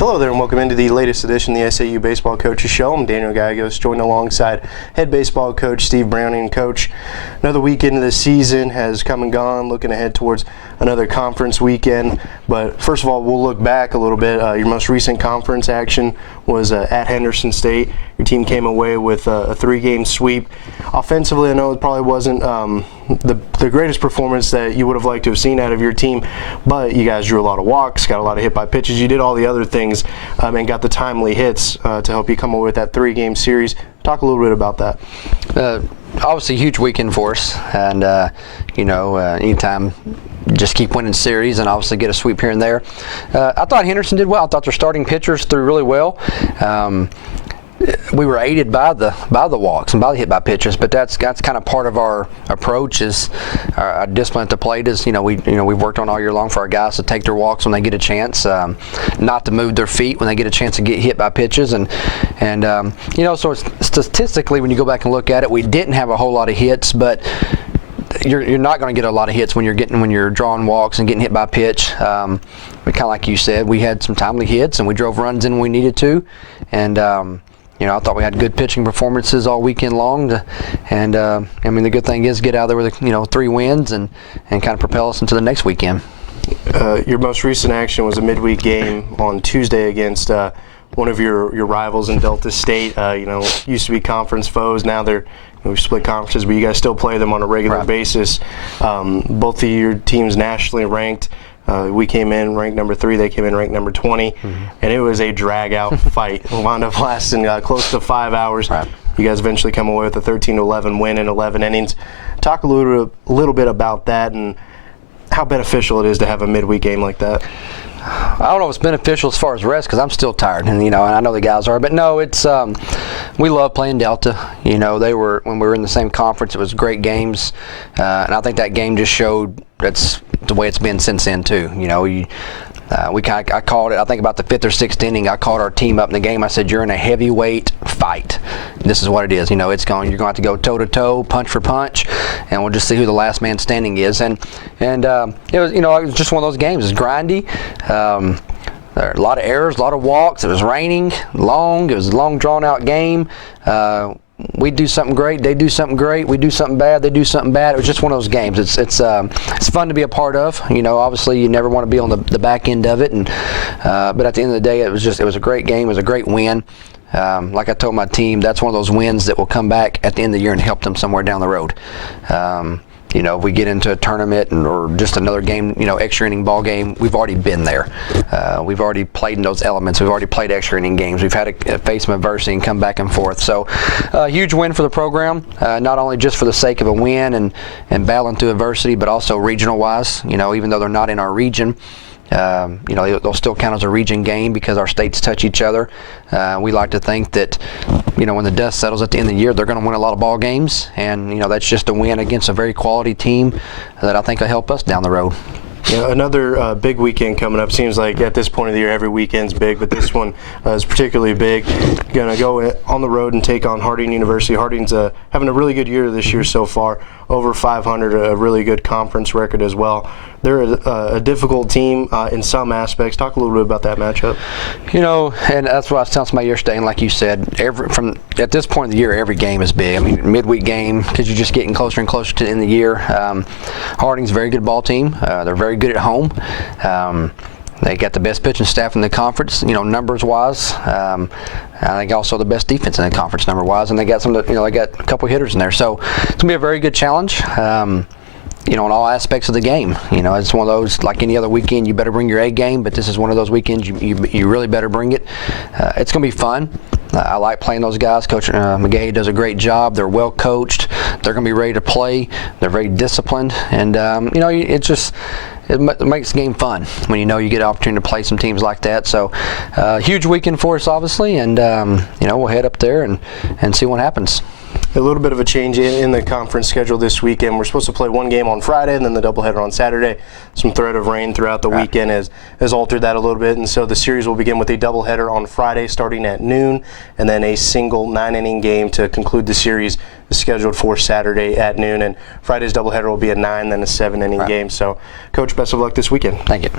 Hello there and welcome into the latest edition of the SAU Baseball Coaches Show. I'm Daniel Gallegos, joined alongside head baseball coach Steve Browning. Coach, another weekend of the season has come and gone, looking ahead towards another conference weekend. But first of all, we'll look back a little bit. Your most recent conference action was at Henderson State. Your team came away with a 3-game sweep. Offensively, I know it probably wasn't the greatest performance that you would have liked to have seen out of your team, but you guys drew a lot of walks, got a lot of hit by pitches. You did all the other things and got the timely hits to help you come away with that 3-game series. Talk a little bit about that. Obviously, a huge weekend for us, and anytime just keep winning series and obviously get a sweep here and there. I thought Henderson did well. I thought their starting pitchers threw really well. We were aided by the walks and by the hit by pitches, but that's kind of part of our approach is our discipline at the plate is we've worked on all year long for our guys to take their walks when they get a chance, not to move their feet when they get a chance to get hit by pitches, and so statistically when you go back and look at it, we didn't have a whole lot of hits, but you're not going to get a lot of hits when you're drawing walks and getting hit by pitch. But kind of like you said, we had some timely hits and we drove runs in when we needed to, and I thought we had good pitching performances all weekend long. The good thing is get out there with 3 wins and kind of propel us into the next weekend. Your most recent action was a midweek game on Tuesday against one of your rivals in Delta State. Used to be conference foes. Now they're we split conferences, but you guys still play them on a regular basis. Both of your teams nationally ranked. We came in ranked number 3, they came in ranked number 20, and it was a drag-out fight. It wound up lasting close to 5 hours. Right. You guys eventually come away with a 13-11 win in 11 innings. Talk a little bit about that and how beneficial it is to have a midweek game like that. I don't know if it's beneficial as far as rest because I'm still tired, and I know the guys are, but no, it's we love playing Delta. They were when we were in the same conference. It was great games, and I think that game just showed that's the way it's been since then too. I called it. I think about the 5th or 6th inning, I called our team up in the game. I said, "You're in a heavyweight fight. This is what it is. You're going to have to go toe to toe, punch for punch, and we'll just see who the last man standing is." And it was it was just one of those games. It was grindy. There were a lot of errors, a lot of walks. It was raining, long. It was a long, drawn-out game. We do something great, they do something great. We do something bad, they do something bad. It was just one of those games. It's fun to be a part of. Obviously you never want to be on the back end of it, but at the end of the day, it was a great game. It was a great win. Like I told my team, that's one of those wins that will come back at the end of the year and help them somewhere down the road. If we get into a tournament or just another game, extra inning ball game, we've already been there. We've already played in those elements. We've already played extra inning games. We've had to face some adversity and come back and forth. So a huge win for the program, not only just for the sake of a win and battling through adversity, but also regional wise. Even though they're not in our region, they'll still count as a region game because our states touch each other. We like to think that, when the dust settles at the end of the year, they're going to win a lot of ball games, and that's just a win against a very quality team that I think will help us down the road. Another big weekend coming up. Seems like at this point of the year, every weekend's big, but this one is particularly big. Going to go on the road and take on Harding University. Harding's having a really good year this year so far, over 500, a really good conference record as well. They're a difficult team in some aspects. Talk a little bit about that matchup. And that's what I was telling somebody yesterday, and like you said, at this point of the year, every game is big. Midweek game, because you're just getting closer and closer to the end of the year. Harding's a very good ball team. They're very good at home. They got the best pitching staff in the conference, numbers-wise. I think also the best defense in the conference number-wise, and they got they got a couple hitters in there. So it's gonna be a very good challenge. In all aspects of the game. It's one of those, like any other weekend, you better bring your A game, but this is one of those weekends you really better bring it. It's going to be fun. I like playing those guys. Coach McGahey does a great job. They're well coached. They're going to be ready to play. They're very disciplined. And, it makes the game fun when you get an opportunity to play some teams like that. So, huge weekend for us, obviously, and we'll head up there and see what happens. A little bit of a change in the conference schedule this weekend. We're supposed to play one game on Friday and then the doubleheader on Saturday. Some threat of rain throughout the weekend has altered that a little bit, and so the series will begin with a doubleheader on Friday starting at noon, and then a single 9-inning game to conclude the series is scheduled for Saturday at noon. And Friday's doubleheader will be a 9, then a 7-inning game. So, Coach, best of luck this weekend. Thank you.